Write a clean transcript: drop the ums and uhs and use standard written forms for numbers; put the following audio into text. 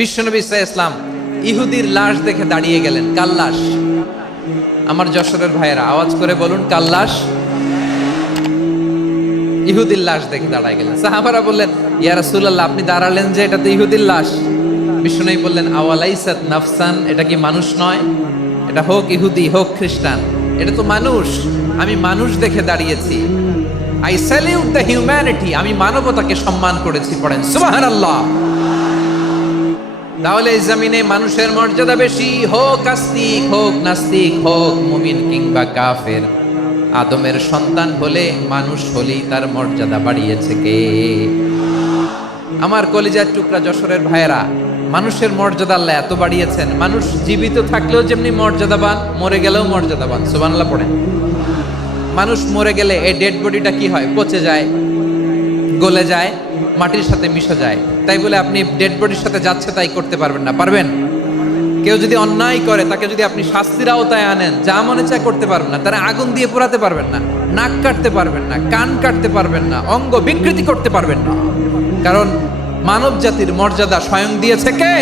বিশ্বনবী সাল্লাল্লাহু আলাইহি ইসলাম ইহুদির লাশ দেখে দাঁড়িয়ে গেলেন। কাল্লাশ। আমার যশোরের ভাইয়েরা আওয়াজ করে বলুন কাল্লাশ। ইহুদির লাশ দেখে দাঁড়ায় গেলেন। সাহাবারা বললেন, ইয়া রাসূলুল্লাহ, আপনি দাঁড়ালেন যে, এটা তো ইহুদির লাশ। বিশ্বনবী বললেন, আওয়ালাইসাত নাফসান, এটা কি মানুষ নয়? এটা হোক ইহুদি হোক খ্রিস্টান, এটা তো মানুষ। আমি মানুষ দেখে দাঁড়িয়েছি। আই স্যালিউট দ্য হিউম্যানিটি, আমি মানবতাকে সম্মান করেছি। পড়েন সুবহানাল্লাহ। তাহলে এই জমিনে মানুষের মর্যাদা বেশি, হোক আস্তিক হোক নাস্তিক, হোক মুমিন কিংবা কাফের। আদমের সন্তান হলে, মানুষ হলেই তার মর্যাদা বাড়িয়েছে কে? আমার কলিজার টুকরা যশোরের ভাইয়েরা, মানুষের মর্যাদা আল্লাহ এত বাড়িয়েছেন, মানুষ জীবিত থাকলেও যেমনি মর্যাদাবান, মরে গেলেও মর্যাদাবান। সুবহানাল্লাহ পড়েন। মানুষ মরে গেলে এই ডেড বডিটা কি হয়? পচে যায়, গলে যায়, মাটির সাথে মিশে যায়। তাই বলে আপনি ডেড বডির সাথে যাচ্ছে তাই করতে পারবেন না। পারবেন? কেউ যদি অন্যায় করে, তাকে যদি আপনি শাস্তির আওতায় আনেন, যা মনে চায় করতে পারবেন না। তারা আগুন দিয়ে পোড়াতে পারবেন না, নাক কাটতে পারবেন না, কান কাটতে পারবেন না, অঙ্গ বিকৃতি করতে পারবেন না। কারণ মানব জাতির মর্যাদা স্বয়ং দিয়েছে কে?